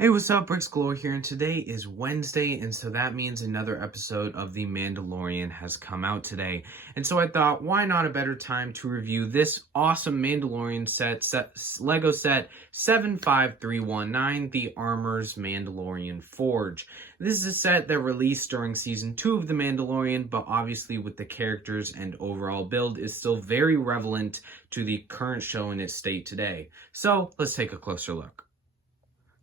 Hey, what's up? Bricks Galore here, and today is Wednesday, and so that means another episode of The Mandalorian has come out today. And so I thought, why not a better time to review this awesome Mandalorian Lego set 75319, The Armor's Mandalorian Forge. This is a set that released during Season 2 of The Mandalorian, but obviously with the characters and overall build is still very relevant to the current show in its state today. So, let's take a closer look.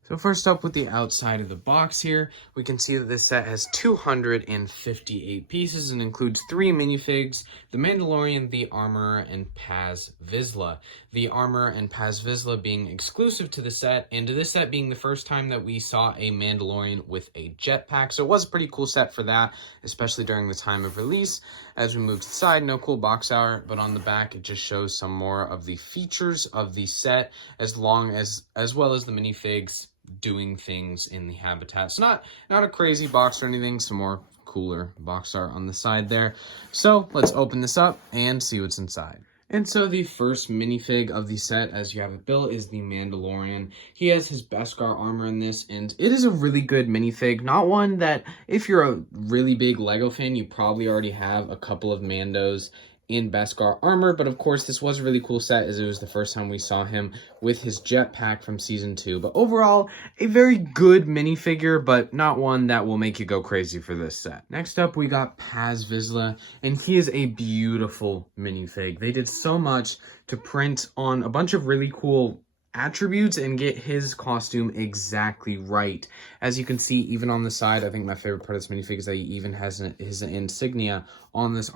So first up with the outside of the box here, we can see that this set has 258 pieces and includes 3 minifigs, the Mandalorian, the Armorer, and Paz Vizsla. The Armorer and Paz Vizsla being exclusive to the set, and to this set being the first time that we saw a Mandalorian with a jetpack. So it was a pretty cool set for that, especially during the time of release. As we move to the side, no cool box art, but on the back it just shows some more of the features of the set, as well as the minifigs doing things in the habitat. So not a crazy box or anything, some more cooler box art on the side there. So let's open this up and see what's inside. And so the first minifig of the set, as you have it built, is the Mandalorian. He has his Beskar armor in this, and it is a really good minifig. Not one that, if you're a really big LEGO fan, you probably already have a couple of Mandos in Beskar armor, but of course this was a really cool set as it was the first time we saw him with his jetpack from Season 2. But overall, a very good minifigure, but not one that will make you go crazy for this set. Next up, we got Paz Vizsla, and he is a beautiful minifig. They did so much to print on a bunch of really cool attributes and get his costume exactly right. As you can see, even on the side, I think my favorite part of this minifig is that he even has his insignia on this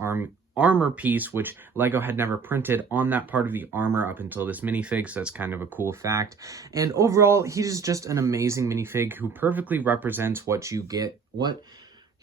armor piece, which LEGO had never printed on that part of the armor up until this minifig, so that's kind of a cool fact. And overall, he's just an amazing minifig who perfectly represents what he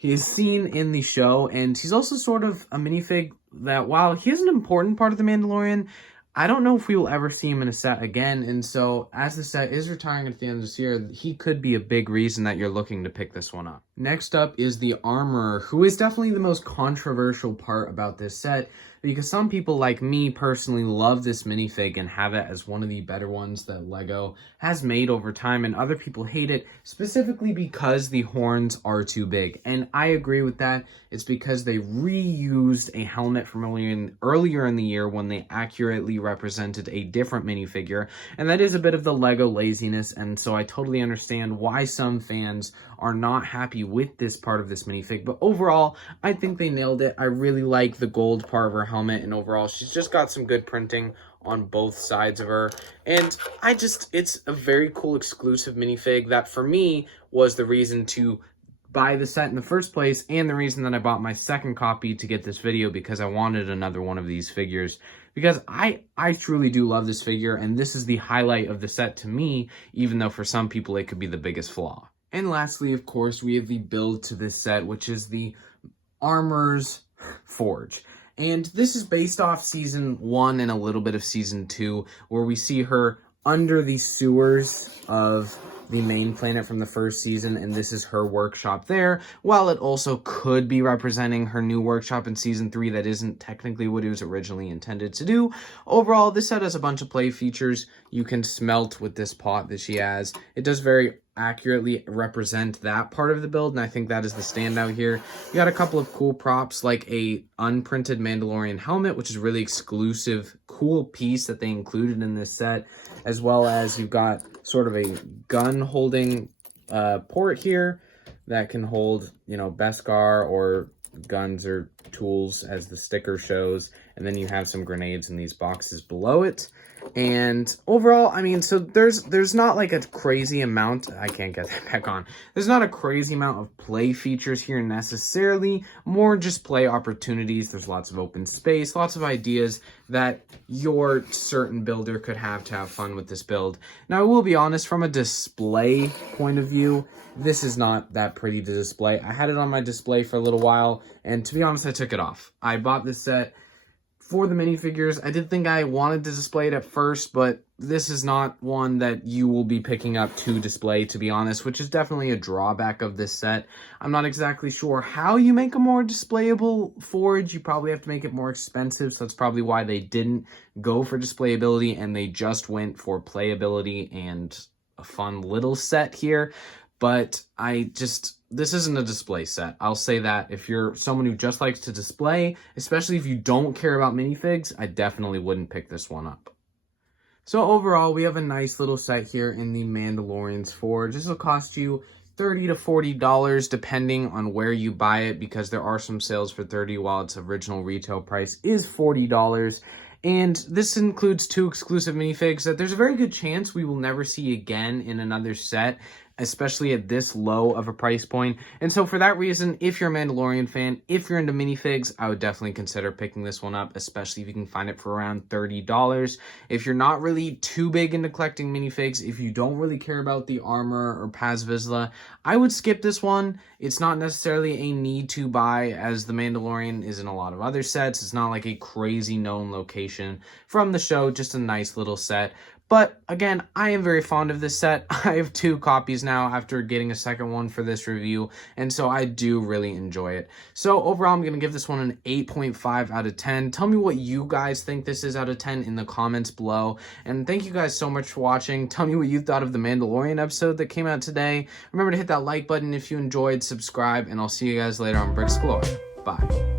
is seen in the show, and he's also sort of a minifig that, while he is an important part of The Mandalorian, I don't know if we will ever see him in a set again, and so as the set is retiring at the end of this year, he could be a big reason that you're looking to pick this one up. Next up is the Armorer, who is definitely the most controversial part about this set, because some people like me personally love this minifig and have it as one of the better ones that LEGO has made over time, and other people hate it specifically because the horns are too big. And I agree with that. It's because they reused a helmet from earlier in the year when they accurately represented a different minifigure, and that is a bit of the LEGO laziness, and so I totally understand why some fans are not happy with this part of this minifig, but overall, I think they nailed it. I really like the gold part of her helmet, and overall, she's just got some good printing on both sides of her, and it's a very cool exclusive minifig that, for me, was the reason to buy the set in the first place, and the reason that I bought my second copy to get this video, because I wanted another one of these figures, because I truly do love this figure, and this is the highlight of the set to me, even though for some people it could be the biggest flaw. And lastly, of course, we have the build to this set, which is the Armor's Forge. And this is based off Season 1 and a little bit of Season 2, where we see her under the sewers of the main planet from the first season, and this is her workshop there, while it also could be representing her new workshop in Season 3 that isn't technically what it was originally intended to do. Overall, this set has a bunch of play features. You can smelt with this pot that she has. It does very accurately represent that part of the build, and I think that is the standout here. You got a couple of cool props, like a unprinted Mandalorian helmet, which is a really exclusive, cool piece that they included in this set, as well as you've got sort of a gun holding port here that can hold, Beskar or guns or tools, as the sticker shows, and then you have some grenades in these boxes below it. And overall, I mean, so there's not like a crazy amount, I can't get that back on, there's not a crazy amount of play features here necessarily, more just play opportunities. There's lots of open space, lots of ideas that your certain builder could have to have fun with this build. Now, I will be honest, from a display point of view, this is not that pretty to display. I had it on my display for a little while, and to be honest, I took it off. I bought this set for the minifigures. I did think I wanted to display it at first, but this is not one that you will be picking up to display, to be honest, which is definitely a drawback of this set. I'm not exactly sure how you make a more displayable forge. You probably have to make it more expensive, so that's probably why they didn't go for displayability and they just went for playability and a fun little set here, but this isn't a display set. I'll say that. If you're someone who just likes to display, especially if you don't care about minifigs, I definitely wouldn't pick this one up. So overall, we have a nice little set here in the Mandalorians Forge. This will cost you $30 to $40 depending on where you buy it, because there are some sales for $30 while its original retail price is $40. And this includes 2 exclusive minifigs that there's a very good chance we will never see again in another set, especially at this low of a price point. And so for that reason, if you're a Mandalorian fan, if you're into minifigs, I would definitely consider picking this one up, especially if you can find it for around $30. If you're not really too big into collecting minifigs, if you don't really care about the armor or Paz Vizsla, I would skip this one. It's not necessarily a need to buy, as the Mandalorian is in a lot of other sets. It's not like a crazy known location from the show, just a nice little set. But again, I am very fond of this set. I have 2 copies now after getting a second one for this review, and so I do really enjoy it. So overall, I'm going to give this one an 8.5 out of 10. Tell me what you guys think this is out of 10 in the comments below. And thank you guys so much for watching. Tell me what you thought of the Mandalorian episode that came out today. Remember to hit that like button if you enjoyed, subscribe, and I'll see you guys later on Bricks Galore. Bye.